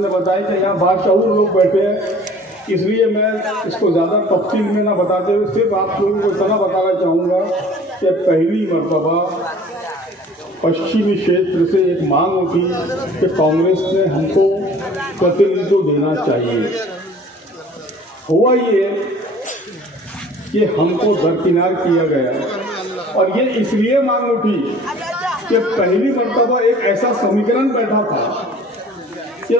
ने बताया कि यहाँ बादशाहूर लोग बैठे हैं, इसलिए मैं इसको ज़्यादा तफसील में ना बताते हुए सिर्फ आप लोगों को इतना बताना चाहूँगा कि पहली मरतबा पश्चिमी क्षेत्र से एक मांग उठी कि कांग्रेस ने हमको प्रतिनिधित्व देना चाहिए। हुआ ये कि हमको दरकिनार किया गया और ये इसलिए मांग उठी कि पहली मरतबा एक ऐसा समीकरण बैठा था कि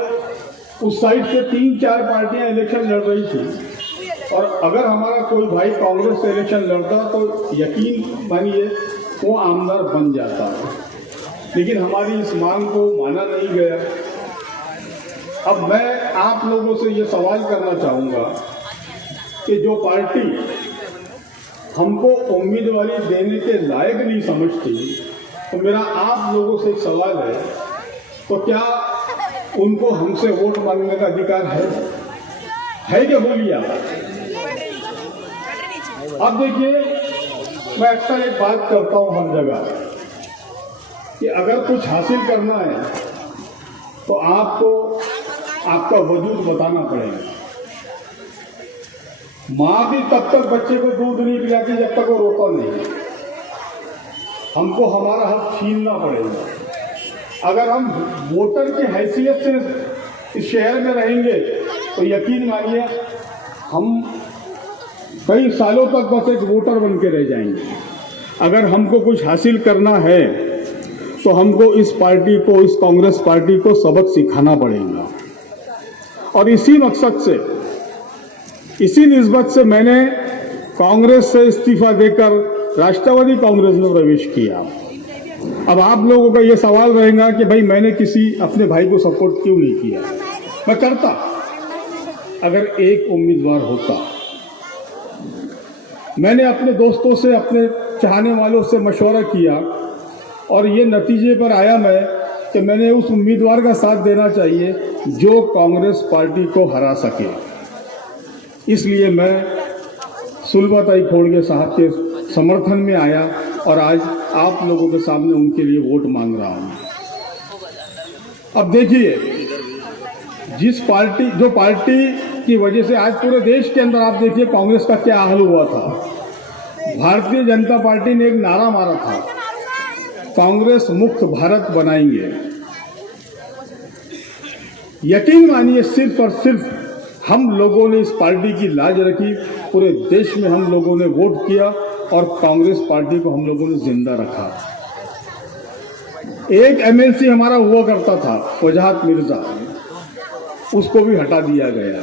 उस साइड से 3-4 पार्टियां इलेक्शन लड़ रही थी और अगर हमारा कोई भाई कांग्रेस से इलेक्शन लड़ता तो यकीन मानिए वो आमदार बन जाता है, लेकिन हमारी इस मांग को माना नहीं गया। अब मैं आप लोगों से ये सवाल करना चाहूँगा कि जो पार्टी हमको उम्मीदवारी देने के लायक नहीं समझती, तो मेरा आप लोगों से एक सवाल है, तो क्या उनको हमसे वोट मांगने का अधिकार है क्या? बोलिए आप। अब देखिए, मैं अक्सर एक बात करता हूं हर जगह कि अगर कुछ हासिल करना है तो आपको आपका वजूद बताना पड़ेगा। माँ भी तब तक बच्चे को दूध नहीं पिलाती जब तक वो रोता नहीं। हमको हमारा हक छीनना पड़ेगा। अगर हम वोटर की हैसियत से इस शहर में रहेंगे तो यकीन मानिए हम कई सालों तक बस एक वोटर बन के रह जाएंगे। अगर हमको कुछ हासिल करना है तो हमको इस पार्टी को, इस कांग्रेस पार्टी को सबक सिखाना पड़ेगा। और इसी मकसद से, इसी निस्बत से मैंने कांग्रेस से इस्तीफा देकर राष्ट्रवादी कांग्रेस में प्रवेश किया। अब आप लोगों का ये सवाल रहेगा कि भाई मैंने किसी अपने भाई को सपोर्ट क्यों नहीं किया। मैं करता अगर एक उम्मीदवार होता। मैंने अपने दोस्तों से, अपने चाहने वालों से मशवरा किया और ये नतीजे पर आया मैं कि मैंने उस उम्मीदवार का साथ देना चाहिए जो कांग्रेस पार्टी को हरा सके। इसलिए मैं सुलभताई खोड़गे साहब के समर्थन में आया और आज आप लोगों के सामने उनके लिए वोट मांग रहा हूं। अब देखिए, जो पार्टी की वजह से आज पूरे देश के अंदर आप देखिए कांग्रेस का क्या हाल हुआ था। भारतीय जनता पार्टी ने एक नारा मारा था, कांग्रेस मुक्त भारत बनाएंगे। यकीन मानिए सिर्फ और सिर्फ हम लोगों ने इस पार्टी की लाज रखी, पूरे देश में हम लोगों ने वोट किया और कांग्रेस पार्टी को हम लोगों ने जिंदा रखा। एक एमएलसी हमारा हुआ करता था, वजाहत मिर्जा, उसको भी हटा दिया गया।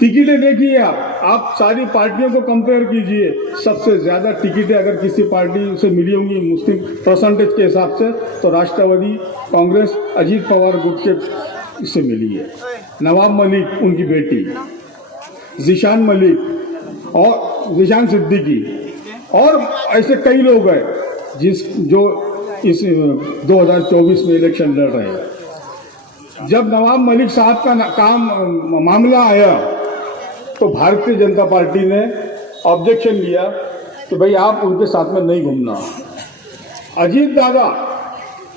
टिकटें देखिए आप सारी पार्टियों को कंपेयर कीजिए, सबसे ज्यादा टिकटें अगर किसी पार्टी से मिली होंगी मुस्लिम परसेंटेज के हिसाब से तो राष्ट्रवादी कांग्रेस अजीत पवार गुट के से मिली है। नवाब मलिक, उनकी बेटी जिशान मलिक और जिशान सिद्दीकी और ऐसे कई लोग हैं जो इस 2024 में इलेक्शन लड़ रहे हैं। जब नवाब मलिक साहब का मामला आया तो भारतीय जनता पार्टी ने ऑब्जेक्शन लिया कि भाई आप उनके साथ में नहीं घूमना। अजीत दादा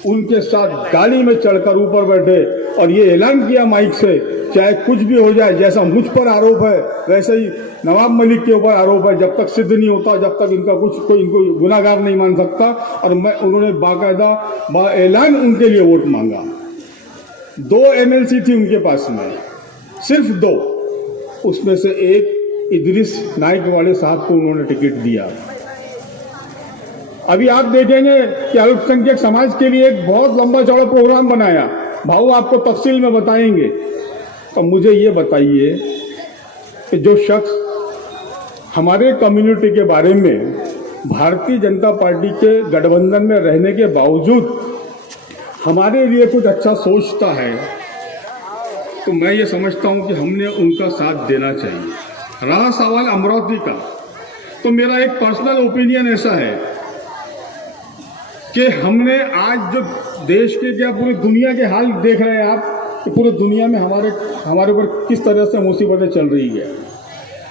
उनके साथ गाड़ी में चढ़कर ऊपर बैठे और ये ऐलान किया माइक से, चाहे कुछ भी हो जाए, जैसा मुझ पर आरोप है वैसे ही नवाब मलिक के ऊपर आरोप है, जब तक सिद्ध नहीं होता जब तक इनका कोई इनको गुनाहगार नहीं मान सकता। और उन्होंने बाकायदा ऐलान उनके लिए वोट मांगा। 2 एमएलसी थी उनके पास में, सिर्फ 2, उसमें से एक इदरीस नाइकवाड़े साहब को उन्होंने टिकट दिया। अभी आप देखेंगे कि अल्पसंख्यक समाज के लिए एक बहुत लंबा चौड़ा प्रोग्राम बनाया, भाऊ आपको तफसील में बताएंगे। तो मुझे ये बताइए कि जो शख्स हमारे कम्युनिटी के बारे में भारतीय जनता पार्टी के गठबंधन में रहने के बावजूद हमारे लिए कुछ अच्छा सोचता है, तो मैं ये समझता हूं कि हमने उनका साथ देना चाहिए। रहा सवाल अमरावती का, तो मेरा एक पर्सनल ओपिनियन ऐसा है कि हमने आज जो देश के, क्या पूरी दुनिया के हाल देख रहे हैं आप कि पूरी दुनिया में हमारे ऊपर किस तरह से मुसीबतें चल रही है।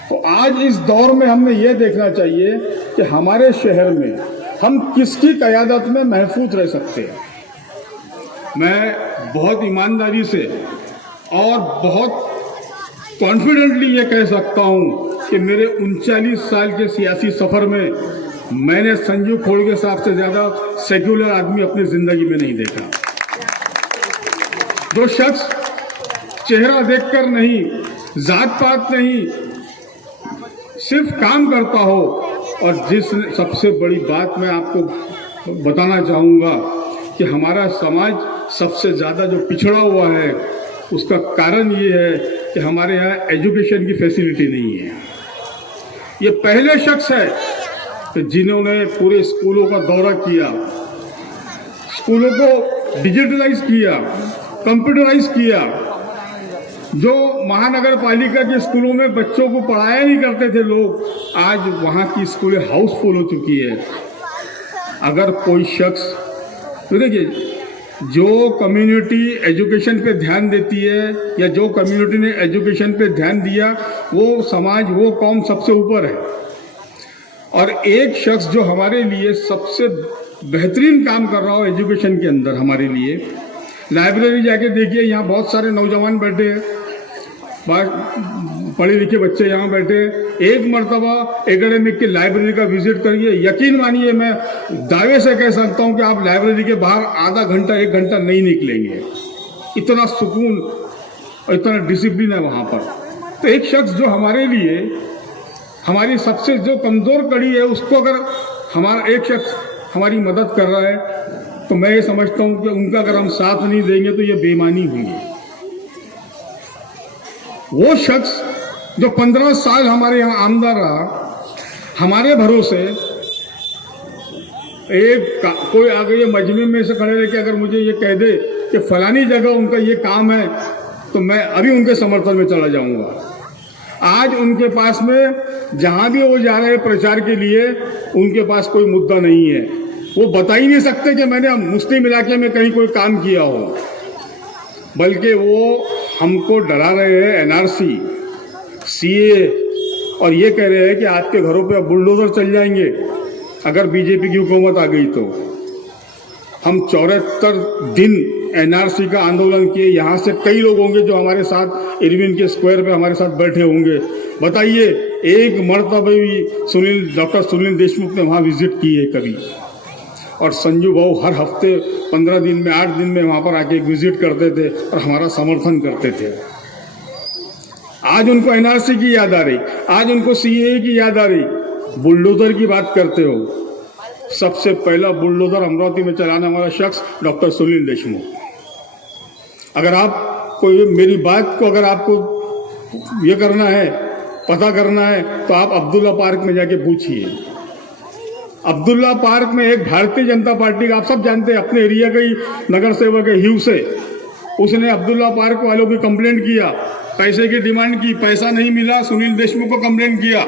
तो आज इस दौर में हमने ये देखना चाहिए कि हमारे शहर में हम किसकी क़यादत में महफूज रह सकते हैं। मैं बहुत ईमानदारी से और बहुत कॉन्फिडेंटली ये कह सकता हूँ कि मेरे 39 साल के सियासी सफ़र में मैंने संजू खोड़के साहब से ज़्यादा सेक्युलर आदमी अपनी ज़िंदगी में नहीं देखा। जो शख्स चेहरा देखकर नहीं, जात पात नहीं, सिर्फ काम करता हो। और जिस सबसे बड़ी बात मैं आपको बताना चाहूँगा कि हमारा समाज सबसे ज़्यादा जो पिछड़ा हुआ है उसका कारण ये है कि हमारे यहाँ एजुकेशन की फैसिलिटी नहीं है। ये पहले शख्स है कि जिन्होंने पूरे स्कूलों का दौरा किया, स्कूलों को डिजिटलाइज किया, कंप्यूटराइज किया। जो महानगर पालिका के स्कूलों में बच्चों को पढ़ाया नहीं करते थे लोग, आज वहाँ की स्कूलें हाउसफुल हो चुकी है। अगर कोई शख्स, तो देखिए, जो कम्युनिटी एजुकेशन पे ध्यान देती है या जो कम्युनिटी ने एजुकेशन पे ध्यान दिया, वो समाज, वो कौम सबसे ऊपर है। और एक शख्स जो हमारे लिए सबसे बेहतरीन काम कर रहा हो एजुकेशन के अंदर हमारे लिए, लाइब्रेरी जाके देखिए, यहाँ बहुत सारे नौजवान बैठे हैं, पढ़े लिखे बच्चे यहाँ बैठे। एक मर्तबा एकेडमिक की लाइब्रेरी का विजिट करिए, यकीन मानिए, मैं दावे से कह सकता हूँ कि आप लाइब्रेरी के बाहर आधा घंटा 1 घंटा नहीं निकलेंगे। इतना सुकून और इतना डिसिप्लिन है वहाँ पर। तो एक शख्स जो हमारे लिए, हमारी सबसे जो कमज़ोर कड़ी है, उसको अगर हमारा एक शख्स हमारी मदद कर रहा है, तो मैं ये समझता हूँ कि उनका अगर हम साथ नहीं देंगे तो ये बेईमानी हुई। वो शख्स जो 15 साल हमारे यहाँ आमदार रहा, हमारे भरोसे, कोई आगे ये मजमे में से खड़े रह के अगर मुझे ये कह दे कि फलानी जगह उनका ये काम है, तो मैं अभी उनके समर्थन में चला जाऊंगा। आज उनके पास में जहां भी वो जा रहे हैं प्रचार के लिए, उनके पास कोई मुद्दा नहीं है। वो बता ही नहीं सकते कि मैंने मुस्लिम इलाके में कहीं कोई काम किया हो, बल्कि वो हमको डरा रहे हैं एनआरसी, सीए, और ये कह रहे हैं कि आपके घरों पे अब बुलडोजर चल जाएंगे अगर बीजेपी की हुकूमत आ गई तो। हम 74 दिन एनआरसी का आंदोलन किए। यहाँ से कई लोग होंगे जो हमारे साथ इरविन के स्क्वायर पे हमारे साथ बैठे होंगे। बताइए, एक मरतबा भी डॉक्टर सुनील देशमुख ने वहाँ विजिट की है कभी? और संजू भाऊ हर हफ्ते 15 दिन में 8 दिन में वहाँ पर आके विजिट करते थे और हमारा समर्थन करते थे। आज उनको एनआरसी की याद आ रही, आज उनको सीए की याद आ रही। बुलडोजर की बात करते हो, सबसे पहला बुलडोजर अमरावती में चलाने वाला शख्स डॉक्टर सुनील देशमुख। अगर आप कोई मेरी बात को, अगर आपको ये करना है, पता करना है, तो आप अब्दुल्ला पार्क में जाके पूछिए। अब्दुल्ला पार्क में एक भारतीय जनता पार्टी का, आप सब जानते हैं, अपने एरिया का ही नगर सेवक है ह्यू से, उसने अब्दुल्ला पार्क वालों की कंप्लेंट किया, पैसे की डिमांड की, पैसा नहीं मिला, सुनील देशमुख को कंप्लेंट किया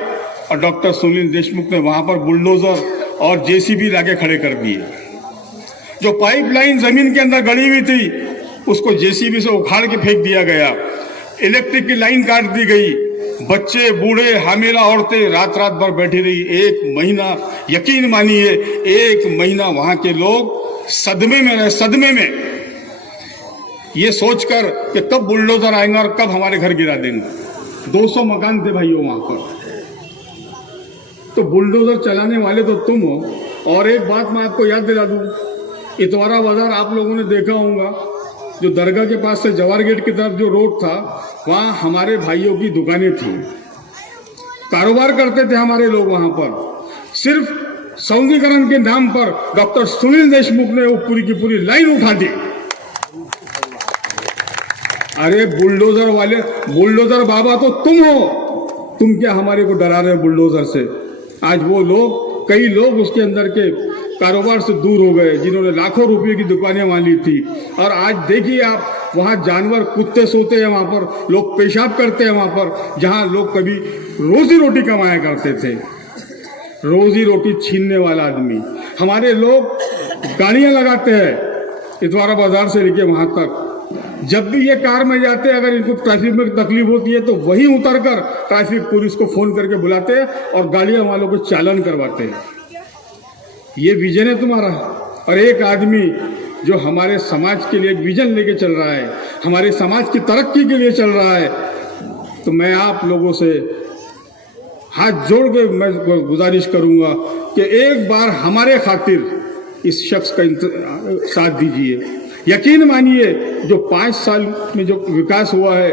और डॉक्टर सुनील देशमुख ने वहां पर बुलडोजर और जेसीबी लाके खड़े कर दिए। जो पाइपलाइन जमीन के अंदर गड़ी हुई थी उसको जेसीबी से उखाड़ के फेंक दिया गया, इलेक्ट्रिक की लाइन काट दी गई, बच्चे, बूढ़े, हामिला औरतें रात रात भर बैठी रही। 1 महीना, यकीन मानिए, 1 महीना वहां के लोग सदमे में रहे, सदमे में, ये सोचकर कि कब बुलडोजर आएंगे और कब हमारे घर गिरा देंगे। 200 मकान थे भाइयों वहां पर। तो बुलडोजर चलाने वाले तो तुम हो। और एक बात मैं आपको याद दिला दूं, इतवारा बाजार आप लोगों ने देखा होगा, जो दरगाह के पास से जवाहर गेट की तरफ जो रोड था, वहां हमारे भाइयों की दुकानें थी, कारोबार करते थे हमारे लोग वहां पर। सिर्फ सौंदर्यीकरण के नाम पर डॉक्टर सुनील देशमुख ने वो पूरी की पूरी लाइन उठा दी। अरे बुलडोजर वाले, बुलडोजर बाबा तो तुम हो, तुम क्या हमारे को डरा रहे हो बुलडोजर से? आज वो लोग, कई लोग उसके अंदर के कारोबार से दूर हो गए, जिन्होंने लाखों रुपए की दुकानें वाली थी। और आज देखिए आप, वहाँ जानवर, कुत्ते सोते हैं, वहाँ पर लोग पेशाब करते हैं, वहाँ पर जहाँ लोग कभी रोजी रोटी कमाया करते थे। रोजी रोटी छीनने वाला आदमी। हमारे लोग गाड़ियाँ लगाते हैं इतवारा बाजार से लेके वहाँ तक। जब भी ये कार में जाते हैं, अगर इनको ट्रैफिक में तकलीफ होती है तो वहीं उतरकर ट्रैफिक पुलिस को फोन करके बुलाते हैं और गाड़ियां वालों को चालान करवाते हैं। ये विजन है तुम्हारा। और एक आदमी जो हमारे समाज के लिए एक विजन लेके चल रहा है, हमारे समाज की तरक्की के लिए चल रहा है, तो मैं आप लोगों से हाथ जोड़ के मैं गुजारिश करूंगा कि एक बार हमारे खातिर इस शख्स का साथ दीजिए। यकीन मानिए जो 5 साल में जो विकास हुआ है,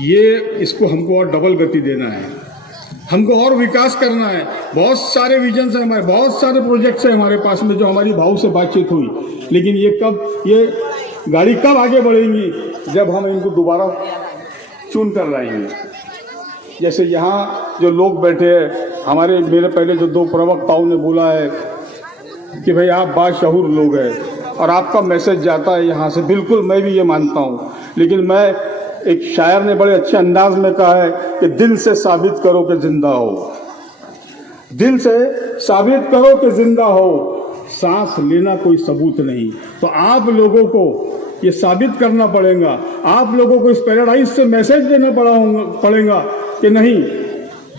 ये इसको हमको और डबल गति देना है, हमको और विकास करना है। बहुत सारे विजन है हमारे, बहुत सारे प्रोजेक्ट्स हैं हमारे पास में, जो हमारी भाव से बातचीत हुई, लेकिन ये गाड़ी कब आगे बढ़ेंगी जब हम इनको दोबारा चुन कर लाएंगे। जैसे यहाँ जो लोग बैठे हैं, मेरे पहले जो 2 प्रवक्ताओं ने बोला है कि भाई आप बाशऊर लोग हैं और आपका मैसेज जाता है यहाँ से, बिल्कुल मैं भी ये मानता हूँ, लेकिन मैं एक शायर ने बड़े अच्छे अंदाज में कहा है कि दिल से साबित करो कि जिंदा हो, दिल से साबित करो कि जिंदा हो, सांस लेना कोई सबूत नहीं। तो आप लोगों को ये साबित करना पड़ेगा, आप लोगों को इस पैराडाइज से मैसेज देना पड़ेगा कि नहीं,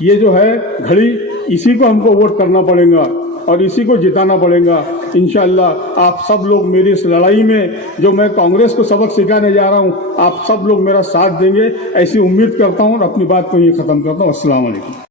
ये जो है घड़ी, इसी को हमको वोट करना पड़ेगा और इसी को जिताना पड़ेगा। इंशाअल्लाह आप सब लोग मेरी इस लड़ाई में, जो मैं कांग्रेस को सबक सिखाने जा रहा हूँ, आप सब लोग मेरा साथ देंगे, ऐसी उम्मीद करता हूँ और अपनी बात को ये ख़त्म करता हूँ। अस्सलाम वालेकुम।